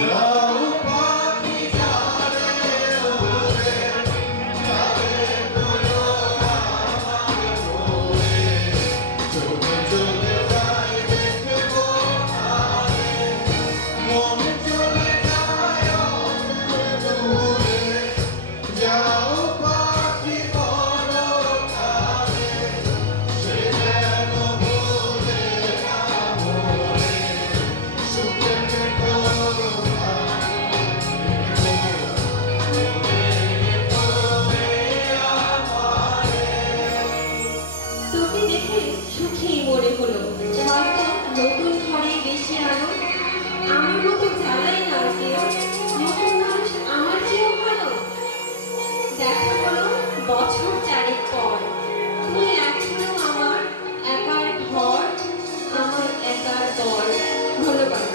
যাও পাখি যারে ওরে যাবে বলো আমার ভোরে চলে চলে যাই দেখবো আরে মন চলে যায় অনেক দূরে যাও পাখি বলো তারে সে যেন ভোলে না ভোলে সুখে থেকো তোকে দেখে সুখী মনে হলো, হয়তো নতুন ঘরে বেশি আলো, আমার মতো জ্বালাই না কেউ, নতুন মানুষ আমার চেয়েও ভালো। দেখা হলো বছর চারেক পর, তুই এখনো আমার একার ঘর, আমার একার দর। ধন্যবাদ।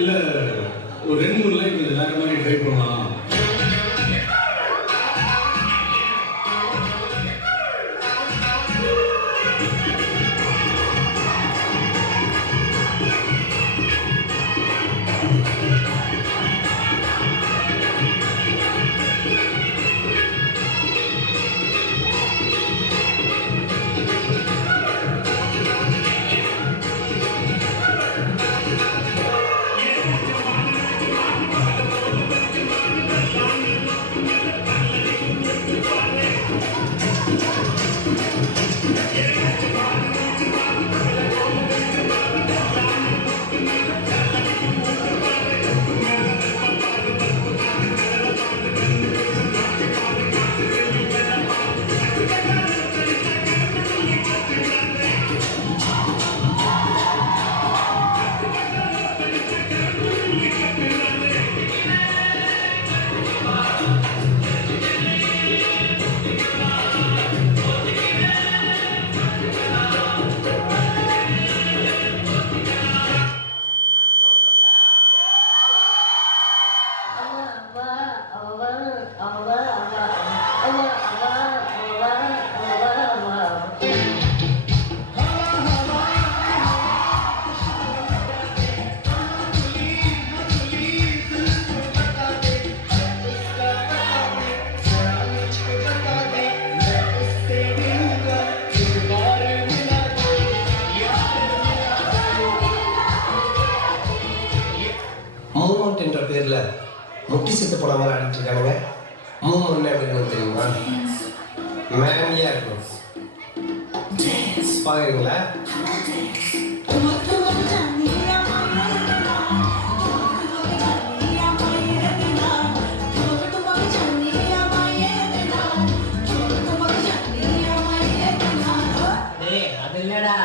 இல்ல ஒரு 2-3 லைன் கொஞ்சம் வேற மாதிரி ட்ரை பண்ணலாம். மூமெண்ட் என்ற பேர்ல முட்டி செத்து போன மாதிரி ஆடிட்டு இருக்கானுங்க. மூமெண்ட் அப்படின்னு தெரியுமா? மேனியா இருக்கும். பாக்குறீங்களா? அது இல்லடா.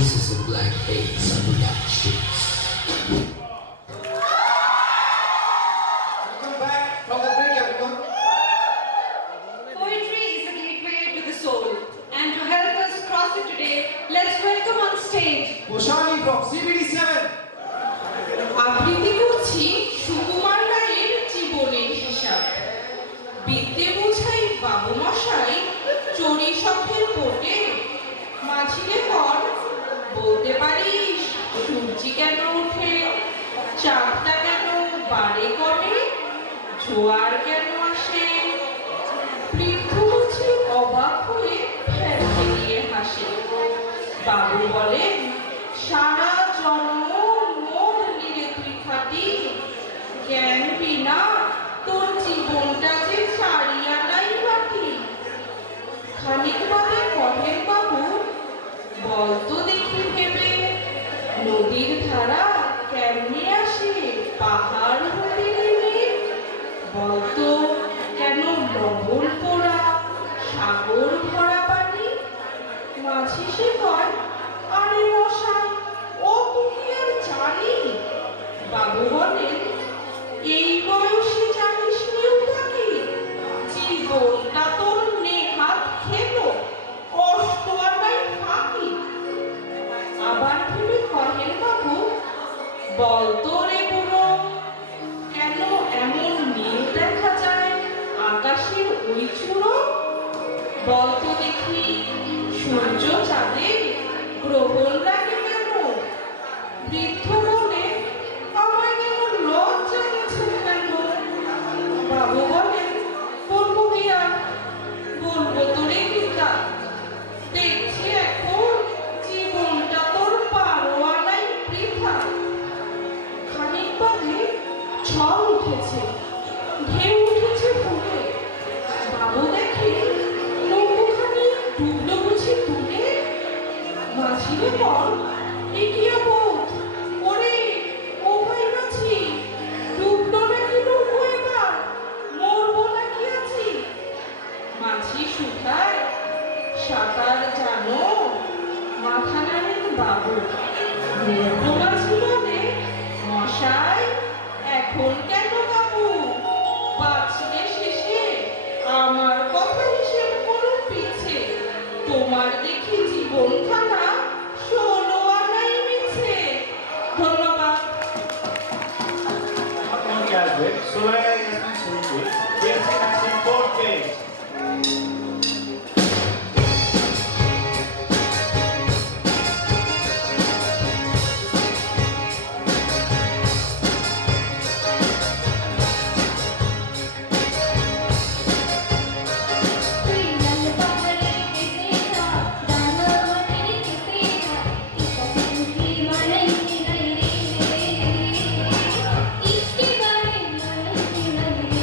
This is a black haze on the dark streets. Welcome back from the break, everyone. Poetry is a gateway to the soul, and to help us cross it today, let's welcome on stage Poshani from CBD7. আবৃত্তি করছি সুকুমার রায়ের জীবনের হিসাব। বিদ্যে বোঝাই বাবু মশাই চড়ি শখের পোটে, মাঝিরে পর বলতে পারিস সূর্যি কেন ওঠে, চাঁদটা কেন বাড়ে করে, জোয়ার কেন আসে। বৃদ্ধ বুঝি অবাক হয়ে ফের ফেরিয়ে হাসে। বাবু বলেন, সারা জন্ম মোর নিরে তুই খাটি, জ্ঞান বিনা তোর জীবনটা যে চারিয়ানাই মাটি। খানিক বাদে কহেন বাবু, বলতো দেখি ভেবে, নদীর ধারা কেমনে আসে পাহাড় হতে নেমে। বলতো কেন লবণ পোড়া সাগর ভরা পানি। মাঝি সে কয়, আরে মশাই ও তুমি আর জানি। বাবু বলেন, এই বয়সে জানিস নিউ থাকি, জীবনটা তোর নেহাত খেল, কষ্ট আর নাই ফাঁকি। আবার ভেবে কহেন বাবু, বলতো রে বুড়ো, কেন এমন নীল দেখা যায় আকাশের ওই ওই চূড়ো বলতো দেখি সূর্য চাঁদে গ্রহণ লাগে কেন? বৃদ্ধ বলে আমায় কেমন লজ্জা গেছে কেন? বাবু বলেন বলবো কি আর, বলবো তোরে গীতা, দেখছি এখন জীবনটা তোর পারোয়া নাই বৃথা। খানিক বাদে ঝড় উঠেছে, ঢেউ উঠেছে ফুলে, বাবু দেখে নৌকোখানি ডুবলো বুঝি তুলে। মাঝিরে বল এ কি আপদ, ওরে ও ভাই মাঝি, ডুবলো নাকি নৌকো এবার, মরবো নাকি আছি? মাঝি শুকায় সাঁতার জানো, মাথা নাড়েন বাবু। মূর্খ মাঝি বলে মশাই এখন কেন বাবু, বাঁচলে শেষে আমার কথা হিসেব করুন পিছে, তোমার দেখি জীবনখানা 16 আনাই মিছে। ধন্যবাদ। আপনাকে আসবে Sonaiya Yasmin Shariful, BSc nursing 4 page. তুই লাল পাহাড়ে কেসেটা দানবনে কেসেটা ইকাতে মুখি মানাইতে নাই রে ইস্কে বারে মানাইতে নাই রে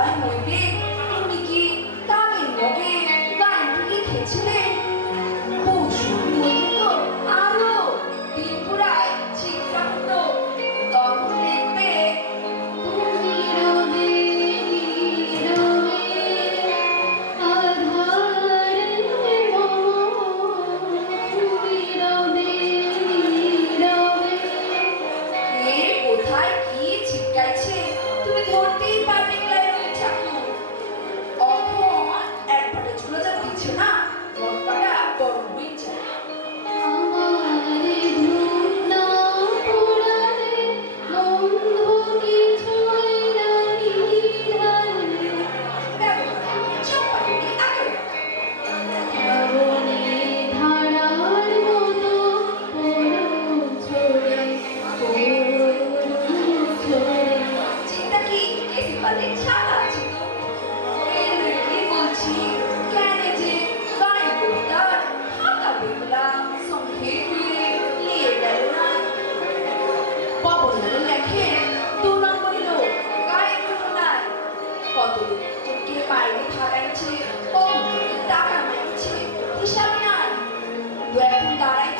কোথায় নইবে? তুমি কি কাকের মগে গানটি লিখেছিলে? পরশুর মধ্যে তো আরো দিন পুরায় চিত্রা হতো, তখন লিখবে তুমি রবে রবে আধার তুমি রবে রবে কে কোথায় কি ছিটকাইছে তুমি ধরতেই পারবে ক্লাইমেট ঠাকুর। অখন একবারে ঝুলে যা দিচ্ছে না, মনটা বড় হয়েছে। আমারে ধূপ না পোড়ালে বন্ধ কিছুই নাই ধারে ব্যবহার চপাটি আগে শ্রাবণে ধারার মতো পড়ো ঝরে চিন্তা কি এসে পালে ছাড়া আছে তো। এর কি বলছি কেন যে গায়ে কবিতার ফাঁকা বেগুলা সঙ্গে ফিরে নিয়ে গেল না। পবনের লেখে 2 নম্বরই লোক গায়ে ঘটনায় কত লোককে বাইরে ভাগাইছে, কত লোককে টাকা মাইছে, হিসাব নাই। 2 এখন দাঁড়াইছে